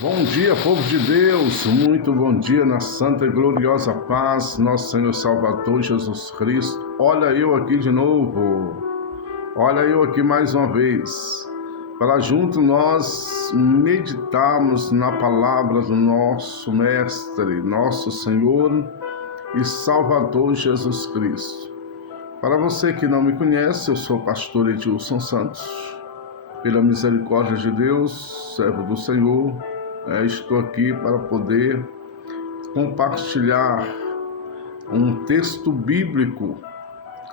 Bom dia, povo de Deus, muito bom dia na santa e gloriosa paz, nosso Senhor Salvador Jesus Cristo. Olha eu aqui de novo, olha eu aqui mais uma vez, para junto nós meditarmos na palavra do nosso Mestre, nosso Senhor e Salvador Jesus Cristo. Para você que não me conhece, eu sou o pastor Edilson Santos, pela misericórdia de Deus, servo do Senhor. Estou aqui para poder compartilhar um texto bíblico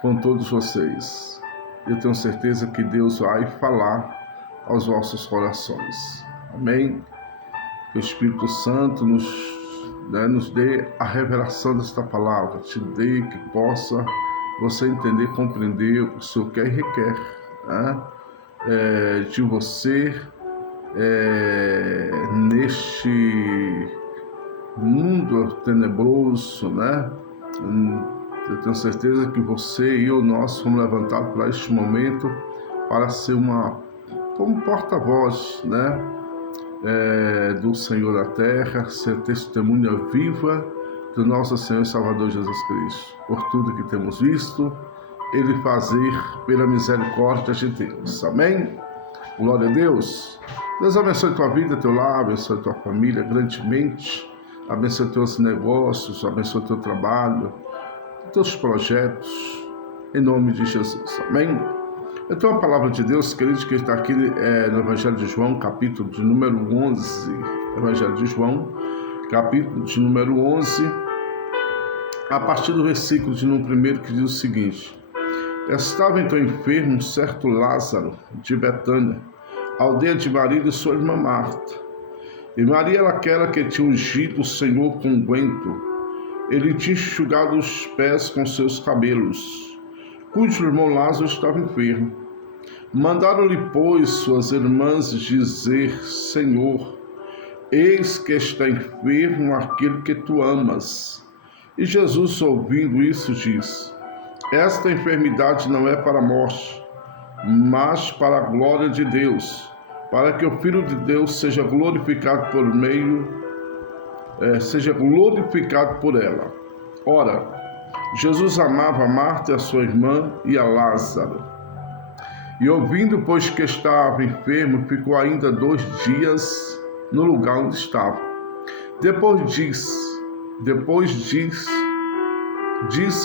com todos vocês. Eu tenho certeza que Deus vai falar aos vossos corações. Amém? Que o Espírito Santo nos dê a revelação desta palavra, te dê que possa você entender, compreender o que o Senhor quer e requer, né? De você. Neste mundo tenebroso, né? Eu tenho certeza que você e eu, nós fomos levantados para este momento para ser como porta-voz, né? Do Senhor da terra, ser testemunha viva do nosso Senhor e Salvador Jesus Cristo. Por tudo que temos visto, Ele fazer pela misericórdia de Deus. Amém? Glória a Deus. Deus abençoe tua vida, teu lar, abençoe tua família grandemente, abençoe teus negócios, abençoe teu trabalho, teus projetos, em nome de Jesus. Amém? Eu tenho uma palavra de Deus, querido, que está aqui no Evangelho de João, capítulo de número 11. Evangelho de João, capítulo de número 11, a partir do versículo de número 1, que diz o seguinte: Estava então enfermo um certo Lázaro de Betânia, aldeia de Maria e sua irmã Marta. E Maria era aquela que tinha ungido o Senhor com unguento. Ele tinha enxugado os pés com seus cabelos, cujo irmão Lázaro estava enfermo. Mandaram-lhe, pois, suas irmãs dizer: Senhor, eis que está enfermo aquele que tu amas. E Jesus, ouvindo isso, disse: Esta enfermidade não é para a morte, mas para a glória de Deus, para que o Filho de Deus seja glorificado por ela. Ora, Jesus amava a Marta, a sua irmã e a Lázaro. E ouvindo, pois, que estava enfermo, ficou ainda 2 dias no lugar onde estava. Depois disse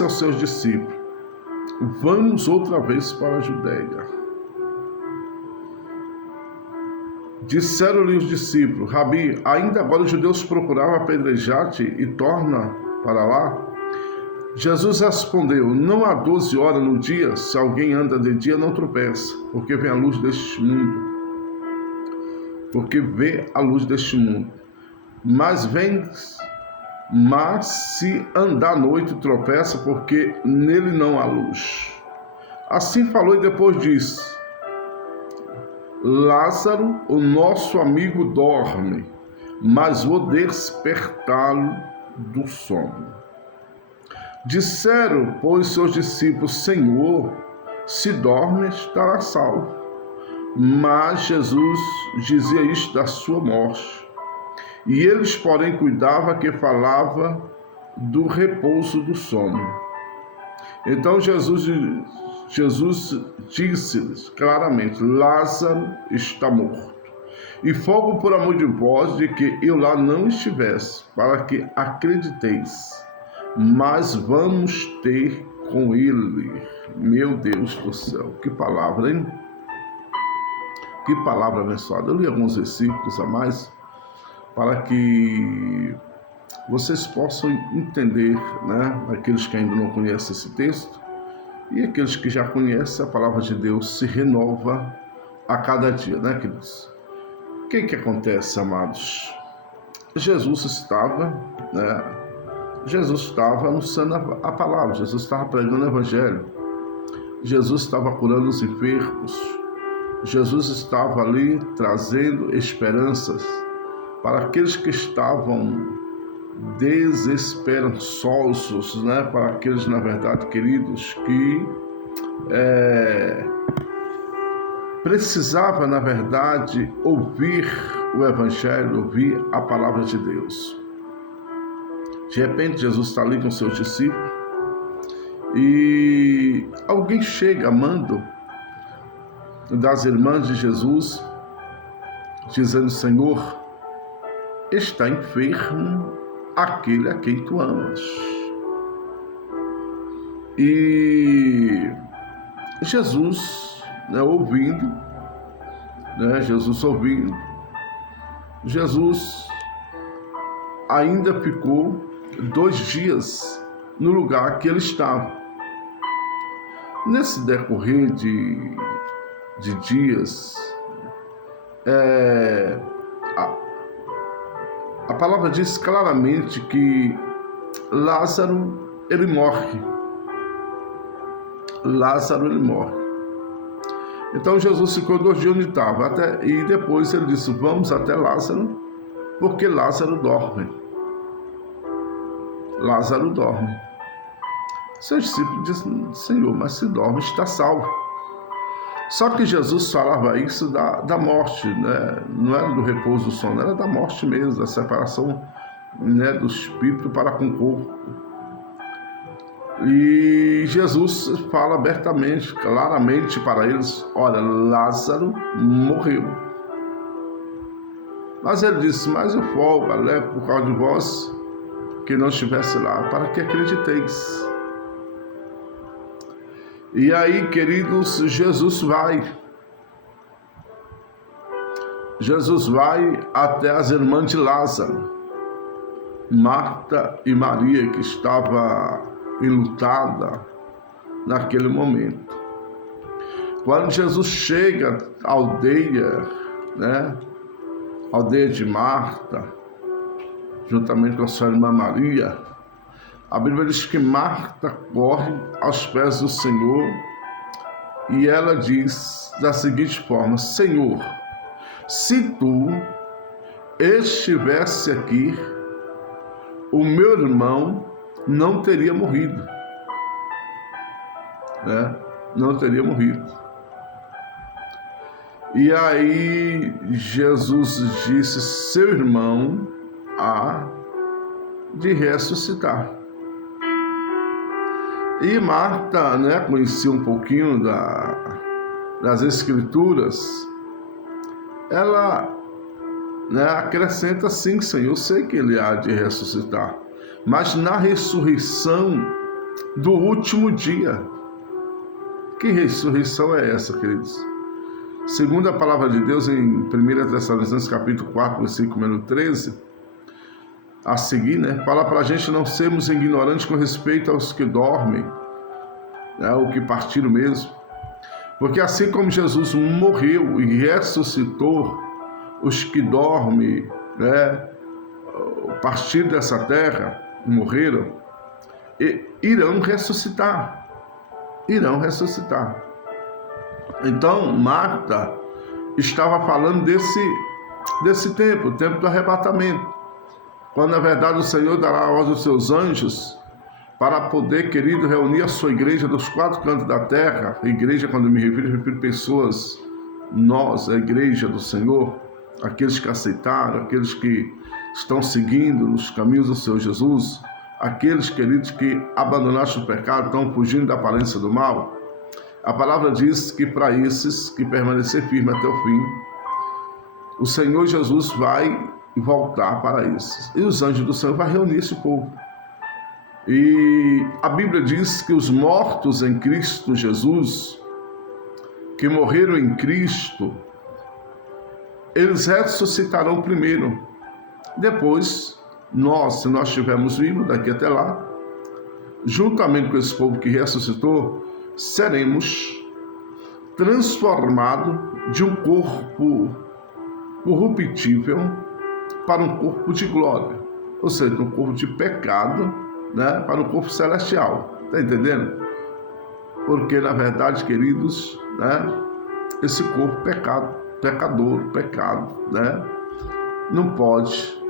aos seus discípulos: Vamos outra vez para a Judéia. Disseram-lhe os discípulos: Rabi, ainda agora os judeus procuravam apedrejar-te e torna para lá? Jesus respondeu: Não há 12 horas no dia, se alguém anda de dia não tropeça, porque vê a luz deste mundo. Mas se andar à noite, tropeça, porque nele não há luz. Assim falou e depois disse: Lázaro, o nosso amigo, dorme, mas vou despertá-lo do sono. Disseram, pois, seus discípulos: Senhor, se dorme, estará salvo. Mas Jesus dizia isto da sua morte. E eles, porém, cuidavam que falava do repouso do sono. Então Jesus disse-lhes claramente: Lázaro está morto. E fogo por amor de vós de que eu lá não estivesse, para que acrediteis. Mas vamos ter com ele. Meu Deus do céu, que palavra, hein? Que palavra abençoada. Eu li alguns versículos a mais para que vocês possam entender, né? Aqueles que ainda não conhecem esse texto e aqueles que já conhecem, a palavra de Deus se renova a cada dia, né, queridos? O que acontece, amados? Jesus estava anunciando a palavra, Jesus estava pregando o evangelho, Jesus estava curando os enfermos, Jesus estava ali trazendo esperanças para aqueles que estavam desesperançosos, né? Para aqueles, na verdade, queridos, que precisava, na verdade, ouvir o Evangelho, ouvir a palavra de Deus. De repente, Jesus está ali com seus discípulos e alguém chega, mando das irmãs de Jesus, dizendo: Senhor, está enfermo aquele a quem tu amas. E Jesus, ouvindo, Jesus ainda ficou 2 dias no lugar que ele estava. Nesse decorrer de dias, a palavra diz claramente que Lázaro, ele morre. Então Jesus ficou 2 dias onde estava, e depois ele disse: vamos até Lázaro, porque Lázaro dorme. Seus discípulos disseram: Senhor, mas se dorme, está salvo. Só que Jesus falava isso da morte, não era do repouso do sono, era da morte mesmo, da separação, do espírito para com o corpo. E Jesus fala abertamente, claramente para eles: olha, Lázaro morreu. Mas ele disse: mas eu folgo, por causa de vós que não estivesse lá, para que acrediteis. E aí, queridos, Jesus vai até as irmãs de Lázaro, Marta e Maria, que estava enlutada naquele momento. Quando Jesus chega à aldeia, aldeia de Marta, juntamente com a sua irmã Maria, a Bíblia diz que Marta corre aos pés do Senhor e ela diz da seguinte forma: Senhor, se tu estivesse aqui, o meu irmão não teria morrido. Não teria morrido. E aí Jesus disse: seu irmão há de ressuscitar. E Marta, conhecia um pouquinho das Escrituras. Ela, acrescenta: sim, Senhor, eu sei que ele há de ressuscitar, mas na ressurreição do último dia. Que ressurreição é essa, queridos? Segundo a palavra de Deus, em 1 Tessalonicenses capítulo 4, versículo número 13, a seguir, fala para a gente não sermos ignorantes com respeito aos que dormem, o que partiram mesmo. Porque assim como Jesus morreu e ressuscitou, os que dormem, partiram dessa terra, morreram, irão ressuscitar. Então, Marta estava falando desse tempo, o tempo do arrebatamento, quando na verdade o Senhor dará a voz aos seus anjos para poder, querido, reunir a sua igreja dos 4 cantos da terra. Igreja, quando me refiro pessoas, nós, a igreja do Senhor, aqueles que aceitaram, aqueles que estão seguindo nos caminhos do Senhor Jesus, aqueles, queridos, que abandonaram o pecado, estão fugindo da aparência do mal. A palavra diz que para esses que permanecer firme até o fim, o Senhor Jesus vai voltar para esses. E os anjos do Senhor vão reunir esse povo. E a Bíblia diz que os mortos em Cristo Jesus, que morreram em Cristo, eles ressuscitarão primeiro. Depois, se nós estivermos vivos daqui até lá, juntamente com esse povo que ressuscitou, seremos transformados de um corpo corruptível para um corpo de glória, ou seja, de um corpo de pecado, para um corpo celestial. Está entendendo? Porque, na verdade, queridos, esse corpo pecado, não pode,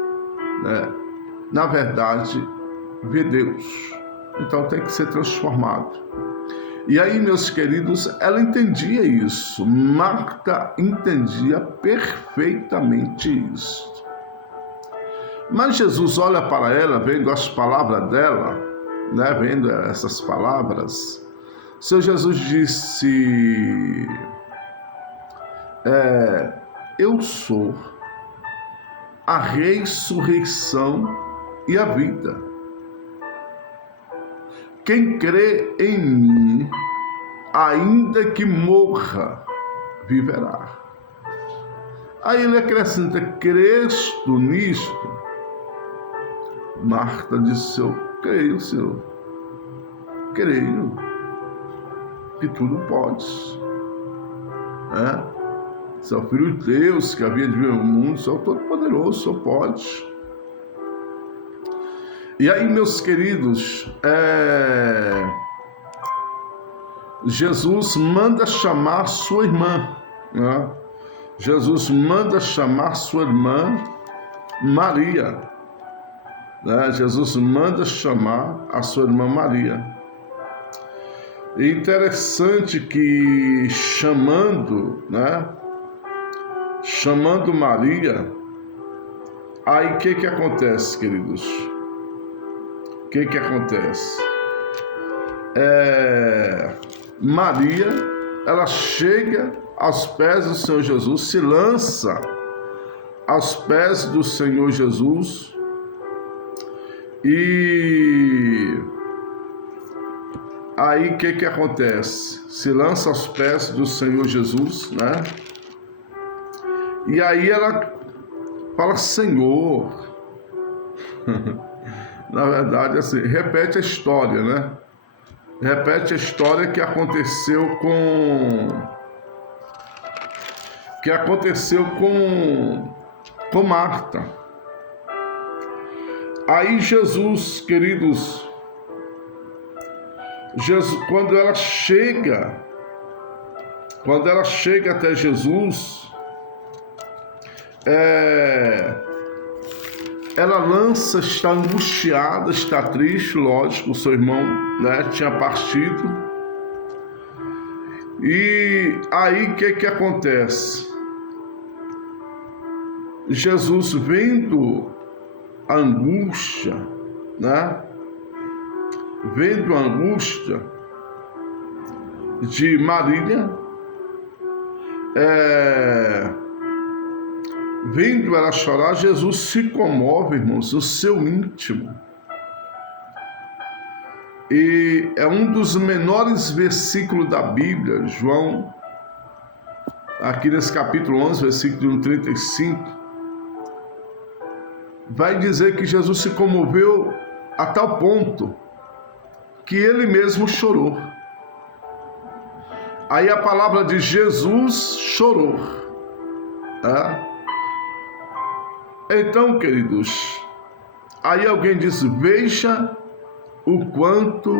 na verdade, ver Deus. Então tem que ser transformado. E aí, meus queridos, ela entendia isso. Marta entendia perfeitamente isso. Mas Jesus olha para ela, vendo as palavras dela, né, vendo essas palavras, Senhor Jesus disse: eu sou a ressurreição e a vida. Quem crê em mim, ainda que morra, viverá. Aí ele acrescenta: crês tu nisto? Marta disse: eu creio, Senhor. Creio que tudo podes. Você é o Filho de Deus que havia de vir ao mundo, você é o Todo-Poderoso, Senhor pode. E aí, meus queridos, Jesus manda chamar sua irmã, né? Jesus manda chamar sua irmã Maria, né? Jesus manda chamar a sua irmã Maria. É interessante que chamando Maria, aí o que acontece, queridos? O que acontece? Maria, ela chega aos pés do Senhor Jesus, se lança aos pés do Senhor Jesus e aí o que acontece? Se lança aos pés do Senhor Jesus, né? E aí ela fala: Senhor. Na verdade, assim, repete a história, né? Repete a história que aconteceu com Marta. Aí Jesus, queridos, quando ela chega até Jesus, ela lança, está angustiada, está triste, lógico, o seu irmão, né, tinha partido. E aí o que acontece? Jesus, vendo a angústia, né, vendo a angústia de Maria, vendo ela chorar, Jesus se comove, irmãos, o seu íntimo. E é um dos menores versículos da Bíblia, João, aqui nesse capítulo 11, versículo 35, vai dizer que Jesus se comoveu a tal ponto que ele mesmo chorou. Aí a palavra de Jesus chorou. Então, queridos, aí alguém disse: veja o quanto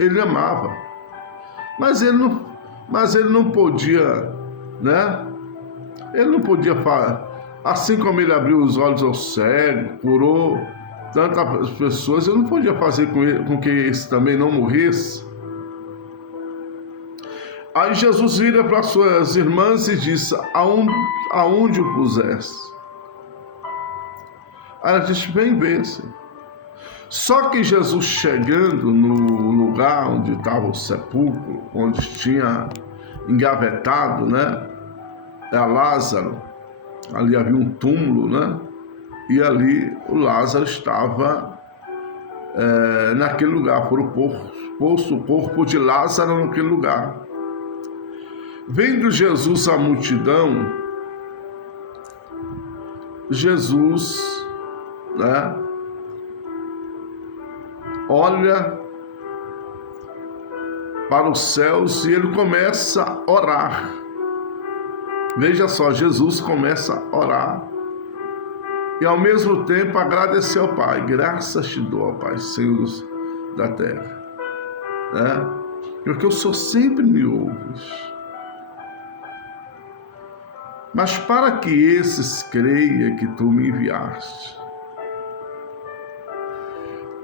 ele amava. Mas ele não podia, né? Ele não podia falar. Assim como ele abriu os olhos ao cego, curou tantas pessoas, ele não podia fazer com que esse também não morresse. Aí Jesus vira para suas irmãs e disse: aonde o puseste? Aí ela disse: vem ver, Senhor. Só que Jesus, chegando no lugar onde estava o sepulcro, onde tinha engavetado, né, Lázaro, ali havia um túmulo, né, e ali o Lázaro estava naquele lugar, foram posto o corpo de Lázaro naquele lugar. Vendo Jesus a multidão, Jesus, né, olha para os céus e ele começa a orar. Veja só, Jesus começa a orar e ao mesmo tempo agradecer ao Pai. Graças te dou, ó Pai, Senhor da terra, né? Porque o Senhor sempre me ouves. Mas para que esses creiam que tu me enviaste.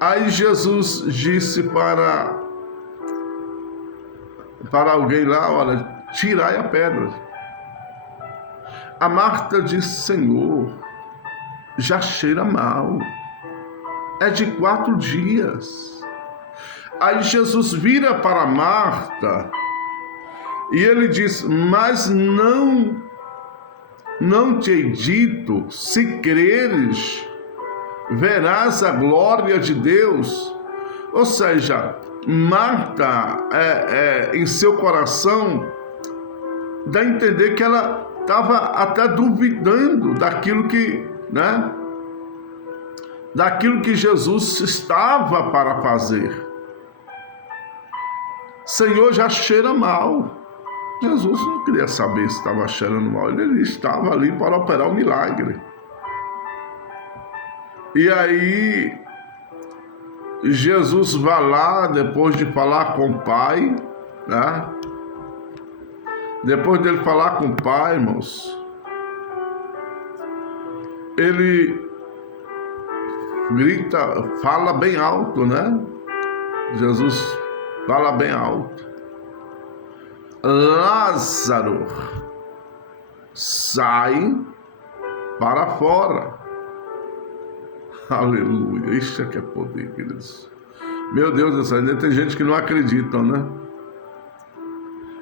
Aí Jesus disse para para alguém lá, olha, tirai a pedra. A Marta disse, Senhor, já cheira mal. É de 4 dias. Aí Jesus vira para Marta e ele diz, mas não te hei dito, se creres, verás a glória de Deus. Ou seja, Marta, em seu coração, dá a entender que ela estava até duvidando daquilo que, né? Daquilo que Jesus estava para fazer. Senhor, já cheira mal. Jesus não queria saber se estava cheirando mal, ele estava ali para operar o milagre. E aí, Jesus vai lá, depois de falar com o Pai, né? Depois dele falar com o Pai, irmãos, ele grita, fala bem alto, né? Jesus fala bem alto. Lázaro, sai para fora. Aleluia, isso é que é poder, queridos. Meu Deus do céu, ainda tem gente que não acredita, né?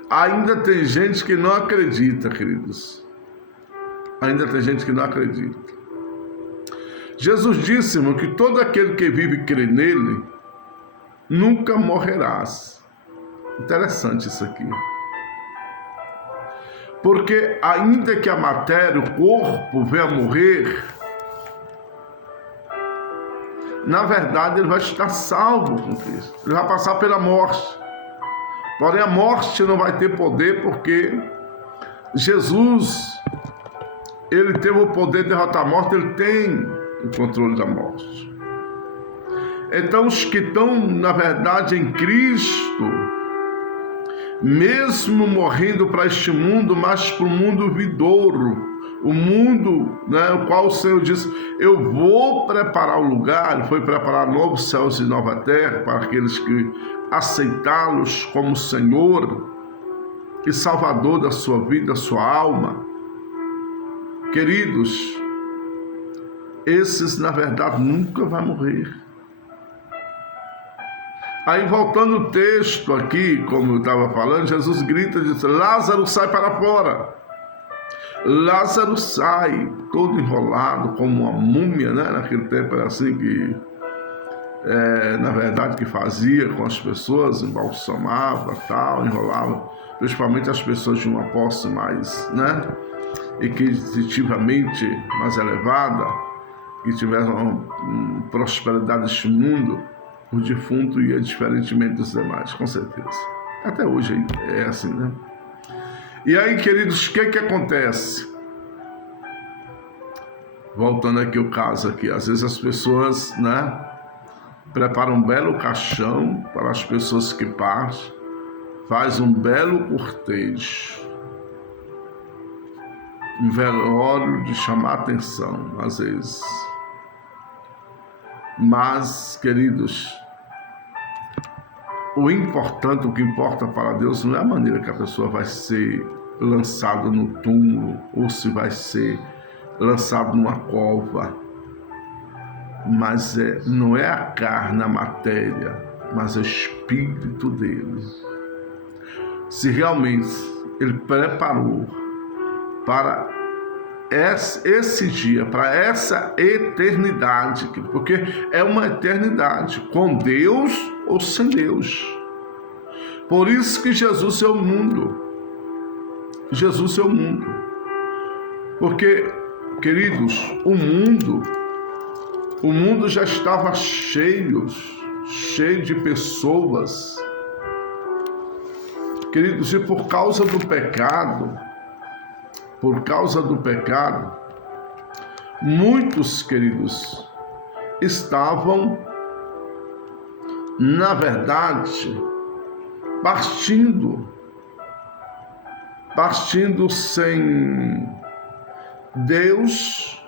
Ainda tem gente que não acredita, queridos. Ainda tem gente que não acredita. Jesus disse, irmão, que todo aquele que vive e crê nele, nunca morrerás. Interessante isso aqui. Porque ainda que a matéria, o corpo, venha a morrer, na verdade ele vai estar salvo com Cristo. Ele vai passar pela morte. Porém a morte não vai ter poder, porque Jesus, ele teve o poder de derrotar a morte, ele tem o controle da morte. Então os que estão, na verdade, em Cristo, mesmo morrendo para este mundo, mas para o mundo vindouro, o mundo, né, o qual o Senhor disse, eu vou preparar o lugar, ele foi preparar novos céus e nova terra para aqueles que aceitá-los como Senhor e Salvador da sua vida, da sua alma. Queridos, esses na verdade nunca vão morrer. Aí voltando o texto aqui, como eu estava falando, Jesus grita e diz, Lázaro, sai para fora. Lázaro sai, todo enrolado, como uma múmia, né? Naquele tempo era assim que, na verdade, que fazia com as pessoas, embalsamava, tal, enrolava, principalmente as pessoas de uma posse mais, né? Inquisitivamente mais elevada, que tiveram uma prosperidade deste mundo, o defunto ia diferentemente dos demais, com certeza. Até hoje é assim, né? E aí, queridos, o que acontece? Voltando aqui o caso aqui, às vezes as pessoas, né, preparam um belo caixão para as pessoas que partem, faz um belo cortejo, um velório de chamar atenção, às vezes. Mas, queridos, o que importa para Deus não é a maneira que a pessoa vai ser lançada no túmulo ou se vai ser lançado numa cova, mas não é a carne, a matéria, mas o espírito dele. Se realmente ele preparou para esse dia, para essa eternidade, porque é uma eternidade, com Deus ou sem Deus. Por isso que Jesus é o mundo. Jesus é o mundo. Porque, queridos, o mundo já estava cheio de pessoas. Queridos, e por causa do pecado, muitos, queridos, estavam, na verdade, partindo sem Deus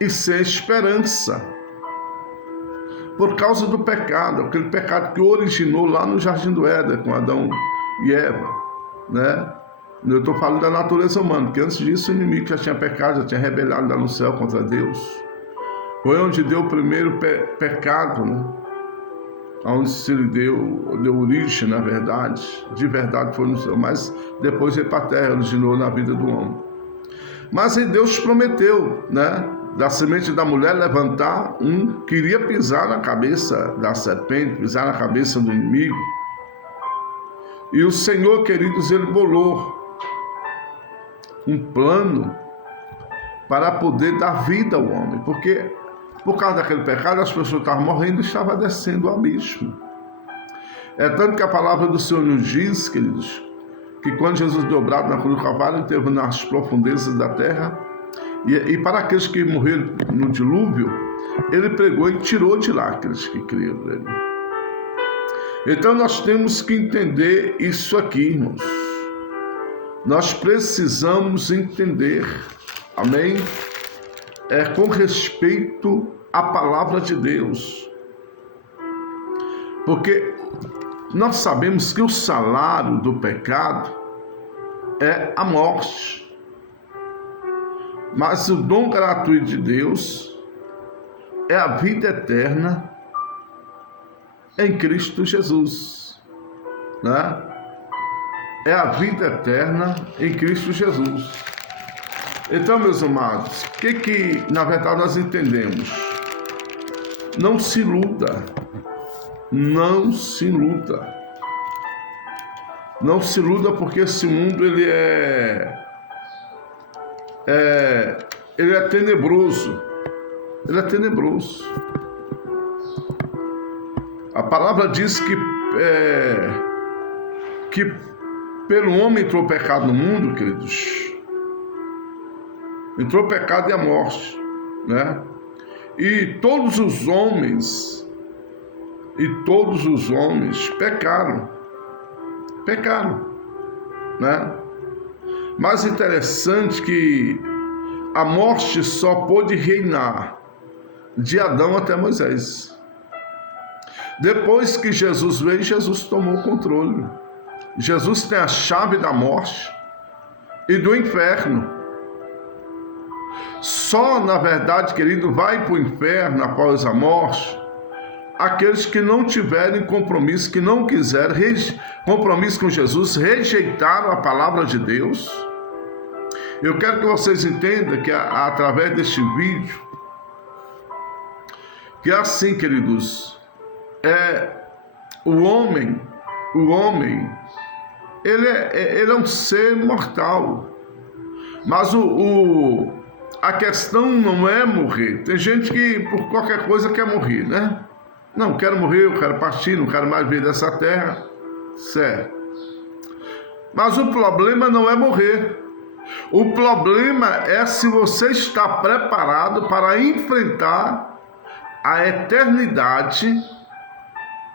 e sem esperança. por causa do pecado, aquele pecado que originou lá no Jardim do Éden, com Adão e Eva, né? Eu estou falando da natureza humana, porque antes disso o inimigo já tinha pecado, já tinha rebelado lá no céu contra Deus. Foi onde deu o primeiro pecado, né? Onde se deu origem, na verdade, de verdade foi no céu, mas depois veio para a terra, originou na vida do homem. Mas aí Deus prometeu, né? Da semente da mulher levantar queria pisar na cabeça da serpente, pisar na cabeça do inimigo. E o Senhor, queridos, ele bolou um plano para poder dar vida ao homem, porque por causa daquele pecado as pessoas estavam morrendo e estavam descendo o abismo. É tanto que a palavra do Senhor nos diz, queridos, que quando Jesus dobrado na cruz do Calvário, ele esteve nas profundezas da terra, e para aqueles que morreram no dilúvio, ele pregou e tirou de lá aqueles que criam nele. Então nós temos que entender isso aqui, irmãos. Nós precisamos entender, amém? Com respeito à palavra de Deus. Porque nós sabemos que o salário do pecado é a morte. Mas o dom gratuito de Deus é a vida eterna em Cristo Jesus, né? É a vida eterna em Cristo Jesus. Então, meus amados, o que na verdade nós entendemos? Não se iluda. Não se iluda. Não se iluda, porque esse mundo ele é tenebroso. Ele é tenebroso. A palavra diz que pelo homem entrou o pecado no mundo, queridos. Entrou o pecado e a morte, né? E todos os homens pecaram, né? Mas interessante que a morte só pôde reinar de Adão até Moisés. Depois que Jesus veio, Jesus tomou o controle. Jesus tem a chave da morte e do inferno. Só, na verdade, querido, vai para o inferno após a morte aqueles que não tiverem compromisso, que não quiserem compromisso com Jesus, rejeitaram a palavra de Deus. Eu quero que vocês entendam que através deste vídeo, que assim, queridos, o homem, ele é um ser mortal, mas a questão não é morrer. Tem gente que por qualquer coisa quer morrer, né? Não, quero morrer, eu quero partir, não quero mais ver dessa terra, certo? Mas o problema não é morrer. O problema é se você está preparado para enfrentar a eternidade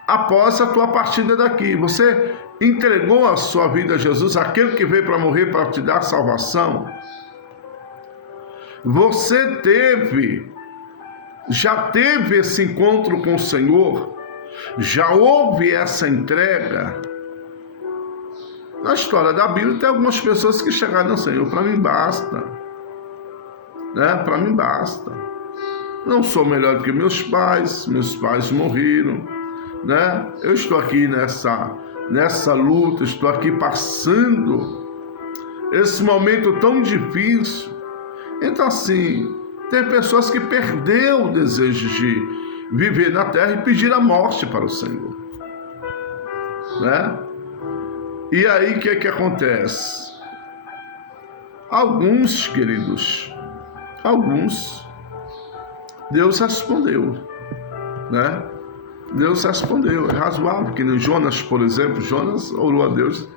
após a tua partida daqui. Você entregou a sua vida a Jesus, aquele que veio para morrer para te dar salvação. Você já teve esse encontro com o Senhor? Já houve essa entrega? Na história da Bíblia tem algumas pessoas que chegaram ao Senhor, para mim basta, né? Para mim basta. Não sou melhor do que meus pais morreram, né? Eu estou aqui nessa luta, estou aqui passando esse momento tão difícil. Então assim, tem pessoas que perderam o desejo de viver na terra e pedir a morte para o Senhor, né? E aí o que acontece? Alguns, queridos, Deus respondeu, né? Deus respondeu, é razoável, que nem Jonas, por exemplo. Jonas orou a Deus,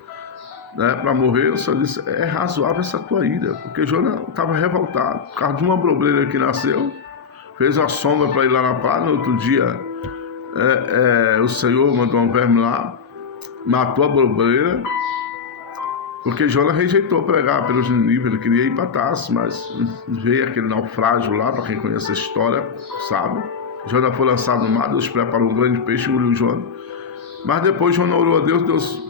né, para morrer. Eu só disse, é razoável essa tua ira, porque Jonas estava revoltado por causa de uma brobreira que nasceu, fez uma sombra para ir lá na praia. No outro dia o Senhor mandou um verme lá, matou a brobreira, porque Jonas rejeitou pregar pelos Nínive. Ele queria ir para Tarso, mas veio aquele naufrágio lá, para quem conhece a história, sabe? Jonas foi lançado no mar, Deus preparou um grande peixe e engoliu Jonas. Mas depois Jonas orou a Deus, Deus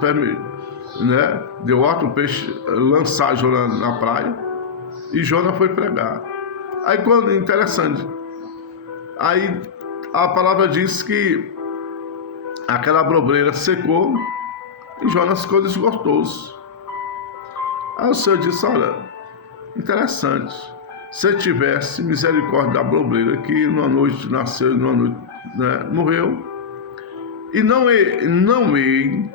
deu outro peixe lançar Jonas na praia e Jonas foi pregar. Aí quando, interessante, aí a palavra diz que aquela brobreira secou e Jonas ficou desgostoso. Aí o Senhor disse, olha, interessante, se tivesse misericórdia da brobreira que numa noite nasceu e numa noite morreu, e não hei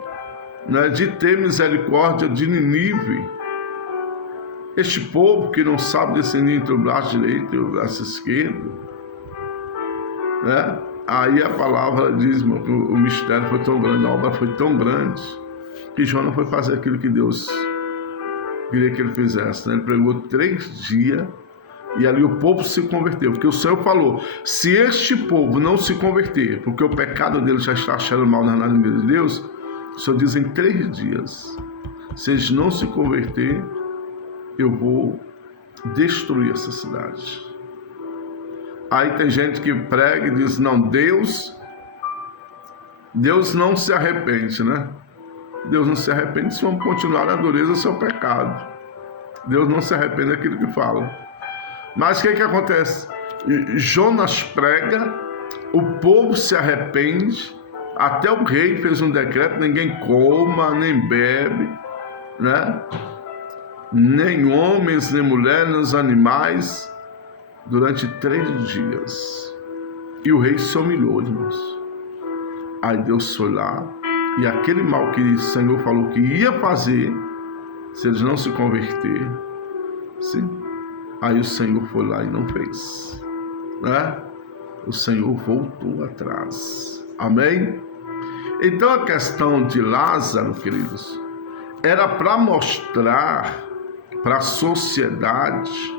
de ter misericórdia de Nínive, este povo que não sabe discernir entre o braço direito e o braço esquerdo, Aí a palavra diz que o mistério foi tão grande, a obra foi tão grande, que Jonas foi fazer aquilo que Deus queria que ele fizesse. Ele pregou 3 dias e ali o povo se converteu, porque o Senhor falou, se este povo não se converter, porque o pecado dele já está cheirando mal na nariz de Deus, o Senhor diz em 3 dias, se eles não se converter, eu vou destruir essa cidade. Aí tem gente que prega e diz, não, Deus não se arrepende, Deus não se arrepende se vamos continuar na dureza do seu pecado. Deus não se arrepende daquilo que fala. Mas o que acontece? Jonas prega, o povo se arrepende, até o rei fez um decreto, ninguém coma, nem bebe, nem homens, nem mulheres, nem os animais, durante 3 dias. E o rei se humilhou, irmãos. Aí Deus foi lá, e aquele mal que o Senhor falou que ia fazer, se eles não se converter, sim, aí o Senhor foi lá e não fez, O Senhor voltou atrás. Amém? Então a questão de Lázaro, queridos, era para mostrar para a sociedade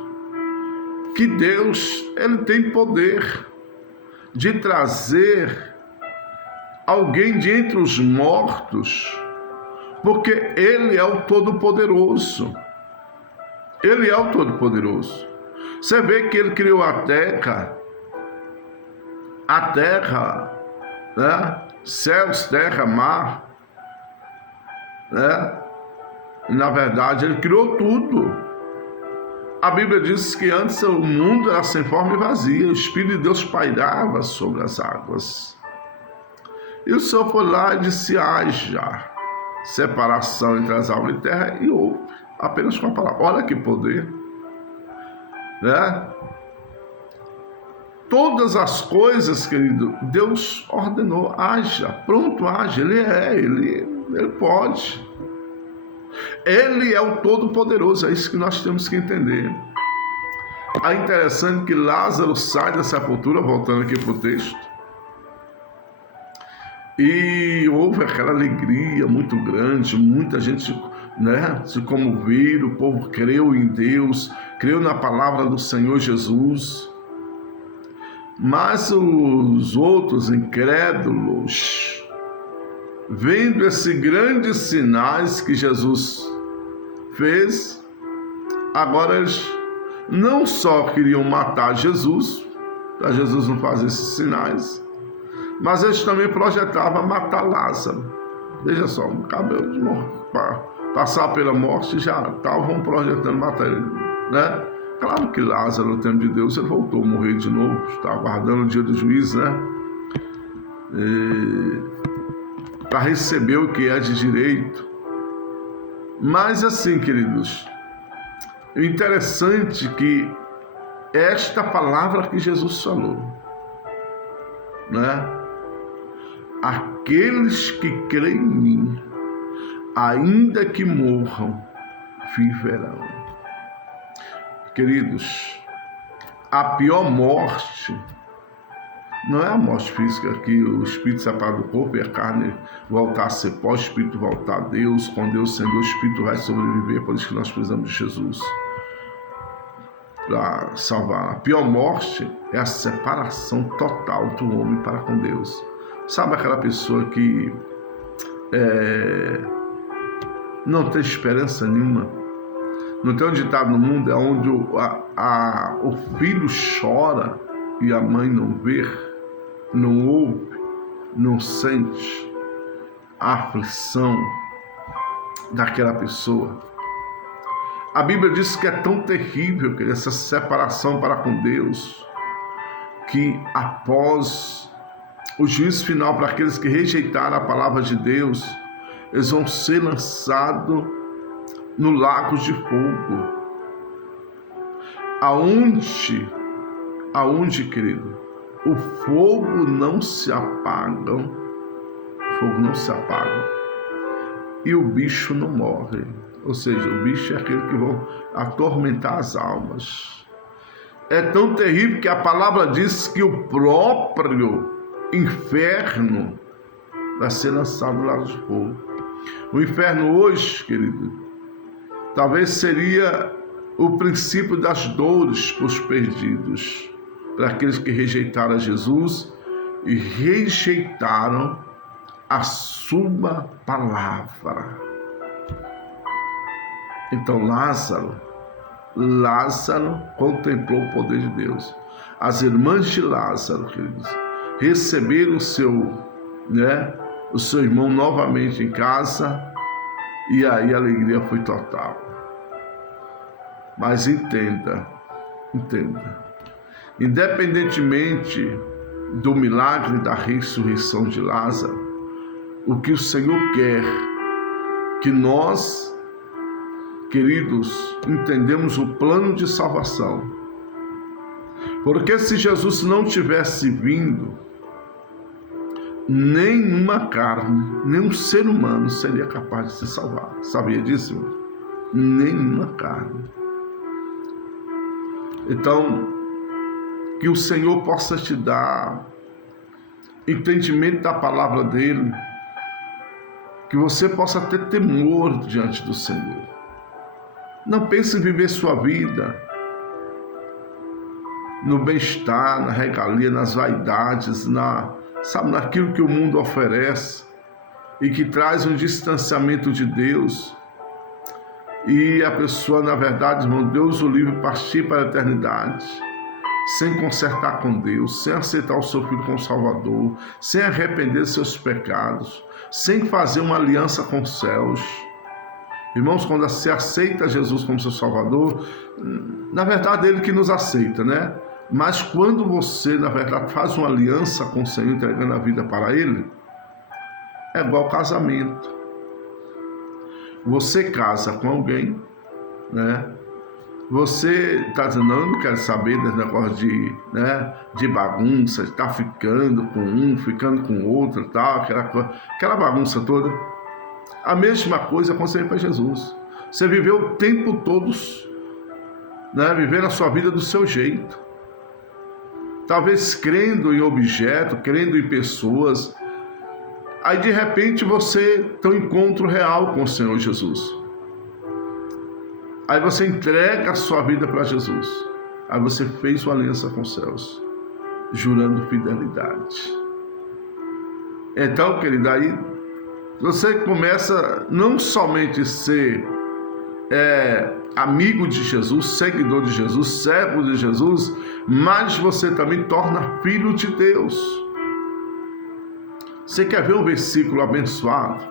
que Deus, ele tem poder de trazer alguém de entre os mortos, porque ele é o Todo-Poderoso. Ele é o Todo-Poderoso. Você vê que ele criou a terra, céus, terra, mar, Na verdade, ele criou tudo. A Bíblia diz que antes o mundo era sem forma e vazio, o Espírito de Deus pairava sobre as águas. E o Senhor foi lá e disse, haja separação entre as águas e terra, e houve, apenas com a palavra. Olha que poder, Todas as coisas, querido, Deus ordenou, haja, pronto, haja, ele pode. Ele é o Todo-Poderoso, é isso que nós temos que entender. É interessante que Lázaro sai da sepultura, voltando aqui para o texto, e houve aquela alegria muito grande, muita gente se comoveu, o povo creu em Deus, creu na palavra do Senhor Jesus. Mas os outros incrédulos, vendo esses grandes sinais que Jesus fez, agora eles não só queriam matar Jesus, para Jesus não fazer esses sinais, mas eles também projetavam matar Lázaro. Veja só, acabou de passar pela morte, já estavam projetando matar ele, Claro que Lázaro, no tempo de Deus, ele voltou a morrer de novo, está aguardando o dia do juízo, para receber o que é de direito. Mas assim, queridos, o interessante é que esta palavra que Jesus falou, aqueles que creem em mim, ainda que morram, viverão. Queridos, a pior morte não é a morte física, que o espírito separa do corpo e a carne voltar a ser pó, o espírito voltar a Deus, com Deus sendo o espírito vai sobreviver, por isso que nós precisamos de Jesus para salvar. A pior morte é a separação total do homem para com Deus. Sabe aquela pessoa que não tem esperança nenhuma? Não tem um ditado no mundo, é onde o filho chora e a mãe não vê. não ouve, não sente a aflição daquela pessoa. A Bíblia diz que é tão terrível que essa separação para com Deus, que após o juízo final para aqueles que rejeitaram a palavra de Deus, eles vão ser lançados no lago de fogo. Aonde, querido, o fogo não se apaga, e o bicho não morre. Ou seja, o bicho é aquele que vai atormentar as almas. É tão terrível que a palavra diz que o próprio inferno vai ser lançado no lago de fogo. O inferno hoje, querido, talvez seria o princípio das dores para os perdidos, para aqueles que rejeitaram a Jesus e rejeitaram a sua palavra. Então Lázaro contemplou o poder de Deus. As irmãs de Lázaro, queridos, receberam o seu irmão novamente em casa, e aí a alegria foi total. Mas entenda, independentemente do milagre da ressurreição de Lázaro, o que o Senhor quer que nós, queridos, entendemos o plano de salvação. Porque se Jesus não tivesse vindo, nenhuma carne, nenhum ser humano seria capaz de se salvar. Sabia disso? Nenhuma carne. Então, que o Senhor possa te dar entendimento da palavra dele, que você possa ter temor diante do Senhor. Não pense em viver sua vida no bem-estar, na regalia, nas vaidades, naquilo que o mundo oferece e que traz um distanciamento de Deus. E a pessoa, na verdade, irmão, Deus o livre partir para a eternidade, sem consertar com Deus, sem aceitar o seu Filho como Salvador, sem arrepender de seus pecados, sem fazer uma aliança com os céus. Irmãos, quando você aceita Jesus como seu Salvador, na verdade é Ele que nos aceita, né? Mas quando você, na verdade, faz uma aliança com o Senhor, entregando a vida para Ele, é igual casamento. Você casa com alguém, né? Você está dizendo, não, eu não quero saber desse negócio de bagunça, de estar ficando com um, ficando com outro, tal, aquela bagunça toda. A mesma coisa aconteceu para Jesus. Você viveu o tempo todo, vivendo a sua vida do seu jeito. Talvez crendo em objeto, crendo em pessoas. Aí de repente você tem um encontro real com o Senhor Jesus. Aí você entrega a sua vida para Jesus. Aí você fez uma aliança com os céus, jurando fidelidade. Então, querido, aí você começa não somente a ser amigo de Jesus, seguidor de Jesus, servo de Jesus, mas você também torna filho de Deus. Você quer ver um versículo abençoado?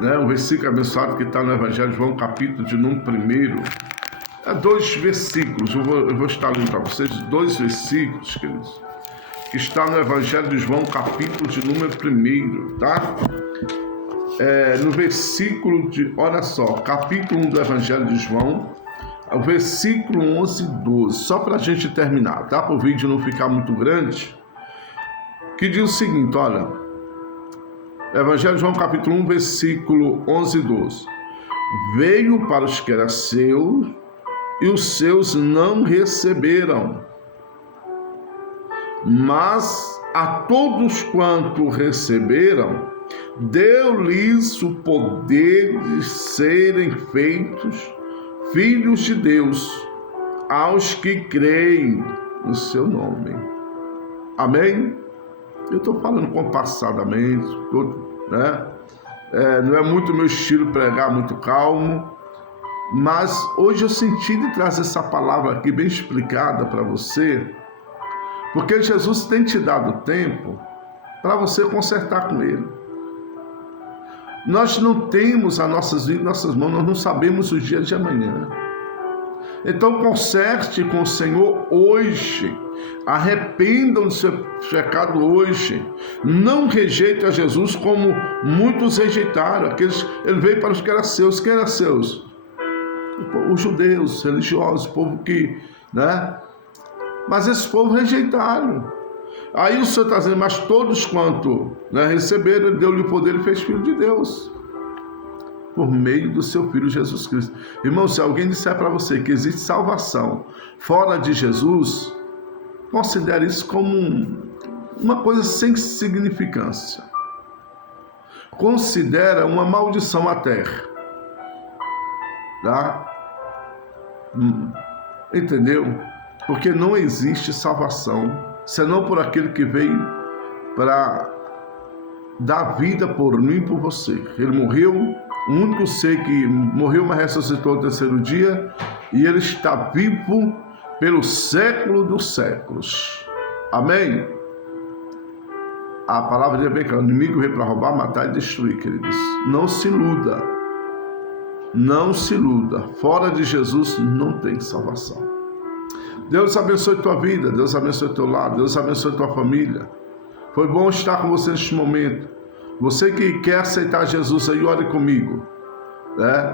Um versículo abençoado que está no Evangelho de João, capítulo de número 1. 2 versículos, eu vou estar lendo para vocês 2 versículos, queridos, que está no Evangelho de João, capítulo de número 1, tá? No versículo olha só, capítulo 1 do Evangelho de João, o versículo 11 e 12, só para a gente terminar, tá? Para o vídeo não ficar muito grande, que diz o seguinte, olha, Evangelho de João, capítulo 1, versículo 11 e 12. Veio para os que eram seus, e os seus não receberam. Mas a todos quanto receberam, deu-lhes o poder de serem feitos filhos de Deus, aos que creem no seu nome. Amém? Eu estou falando compassadamente, né? Não é muito meu estilo pregar muito calmo, mas hoje eu senti de trazer essa palavra aqui bem explicada para você, Porque Jesus tem te dado tempo para você consertar com Ele. Nós não temos as nossas vidas em nossas mãos, nós não sabemos o dia de amanhã. Então conserte com o Senhor hoje. Arrependam do seu pecado hoje. Não rejeite a Jesus como muitos rejeitaram. Ele veio para os que eram seus. Quem eram seus? Os judeus, religiosos, o povo que, né? Mas esses povos rejeitaram. Aí o Senhor está dizendo, mas todos quanto, né, receberam, Ele deu-lhe o poder e fez filho de Deus. Por meio do seu Filho Jesus Cristo. Irmão, se alguém disser para você que existe salvação fora de Jesus, considere isso como uma coisa sem significância. Considera uma maldição à terra. Tá? Entendeu? Porque não existe salvação senão por aquele que veio para dar vida por mim e por você. Ele morreu, o único ser que morreu, mas ressuscitou ao terceiro dia, e Ele está vivo pelo século dos séculos. Amém? A palavra de Deus é o inimigo veio para roubar, matar e destruir, queridos. Não se iluda. Não se iluda. Fora de Jesus não tem salvação. Deus abençoe tua vida, Deus abençoe teu lar, Deus abençoe tua família. Foi bom estar com você neste momento. Você que quer aceitar Jesus aí, ore comigo.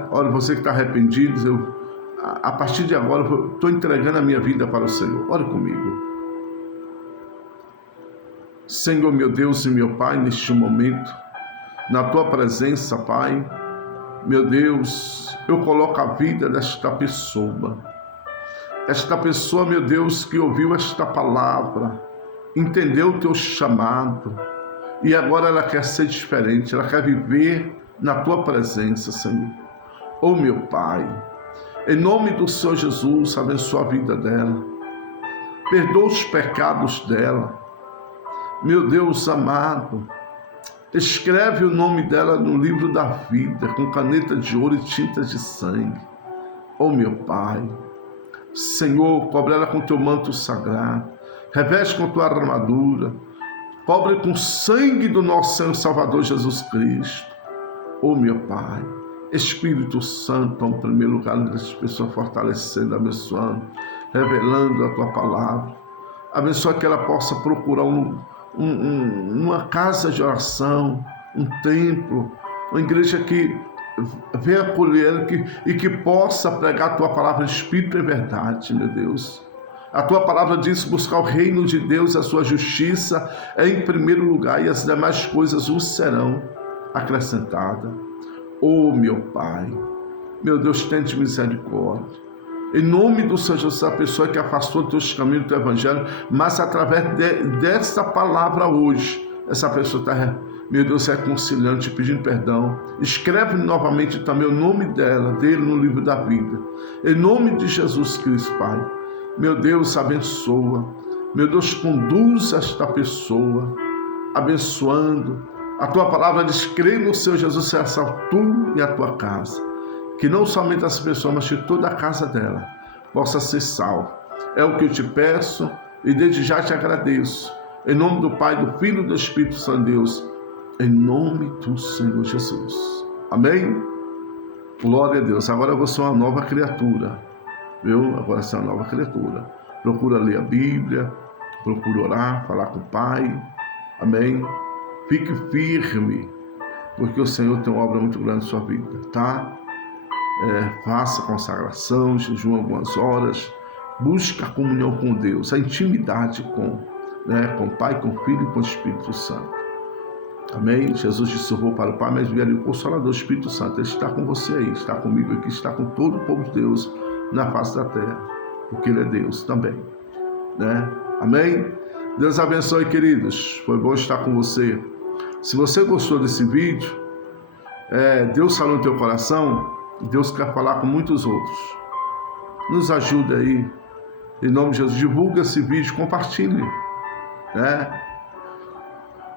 Olha, você que está arrependido, a partir de agora eu estou entregando a minha vida para o Senhor. Ore comigo. Senhor, meu Deus e meu Pai, neste momento, na tua presença, Pai, meu Deus, eu coloco a vida desta pessoa. Esta pessoa, meu Deus, que ouviu esta palavra, entendeu o teu chamado, e agora ela quer ser diferente, ela quer viver na tua presença, Senhor. Oh, meu Pai, em nome do Senhor Jesus, abençoa a vida dela, perdoa os pecados dela. Meu Deus amado, escreve o nome dela no livro da vida, com caneta de ouro e tinta de sangue. Oh, meu Pai, Senhor, cobre ela com teu manto sagrado, reveste com tua armadura, cobre com sangue do nosso Senhor Salvador Jesus Cristo. Oh, meu Pai, Espírito Santo, toma em primeiro lugar nessas pessoas, fortalecendo, abençoando, revelando a tua palavra. Abençoa que ela possa procurar uma casa de oração, um templo, uma igreja que venha acolher e que possa pregar a tua palavra em espírito e verdade, meu Deus. A tua palavra diz buscar o reino de Deus e a sua justiça em primeiro lugar, e as demais coisas vos serão acrescentadas. Oh, meu Pai, meu Deus, tente misericórdia. Em nome do Senhor Jesus, a pessoa que afastou dos teus caminhos do teu evangelho, mas através dessa palavra hoje, essa pessoa está, meu Deus, reconciliando, te pedindo perdão. Escreve novamente também o nome dele no livro da vida. Em nome de Jesus Cristo, Pai. Meu Deus, abençoa. Meu Deus, conduz esta pessoa, abençoando. A tua palavra diz, crê no Senhor Jesus, será salvo tu e a tua casa. Que não somente essa pessoa, mas que toda a casa dela possa ser salva. É o que eu te peço e desde já te agradeço. Em nome do Pai, do Filho e do Espírito Santo de Deus. Em nome do Senhor Jesus. Amém? Glória a Deus. Agora eu vou ser uma nova criatura. Viu? Agora você é uma nova criatura. Procura ler a Bíblia. Procura orar, falar com o Pai. Amém? Fique firme. Porque o Senhor tem uma obra muito grande na sua vida. Tá? Faça consagração, jejum algumas horas. Busque a comunhão com Deus. A intimidade com o Pai, com o Filho e com o Espírito Santo. Amém? Jesus disse, eu vou para o Pai, mas vier o Consolador, o Espírito Santo. Ele está com você aí, está comigo aqui, está com todo o povo de Deus na face da terra, porque Ele é Deus também. Amém? Deus abençoe, queridos. Foi bom estar com você. Se você gostou desse vídeo, Deus falou no teu coração, Deus quer falar com muitos outros. Nos ajude aí. Em nome de Jesus, divulga esse vídeo, compartilhe.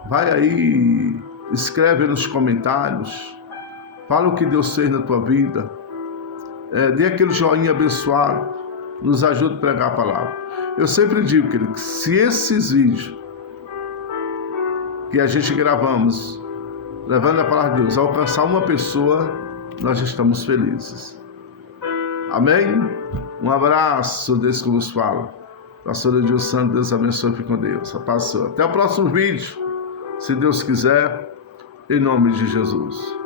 Vai aí, escreve nos comentários, fala o que Deus fez na tua vida, dê aquele joinha abençoado, nos ajude a pregar a palavra. Eu sempre digo, querido, que se esses vídeos que a gente gravamos, levando a palavra de Deus, alcançar uma pessoa, nós já estamos felizes. Amém? Um abraço, Deus que vos fala. Pastor Edil Santos, Deus abençoe, fique com Deus. Até o próximo vídeo, se Deus quiser, em nome de Jesus.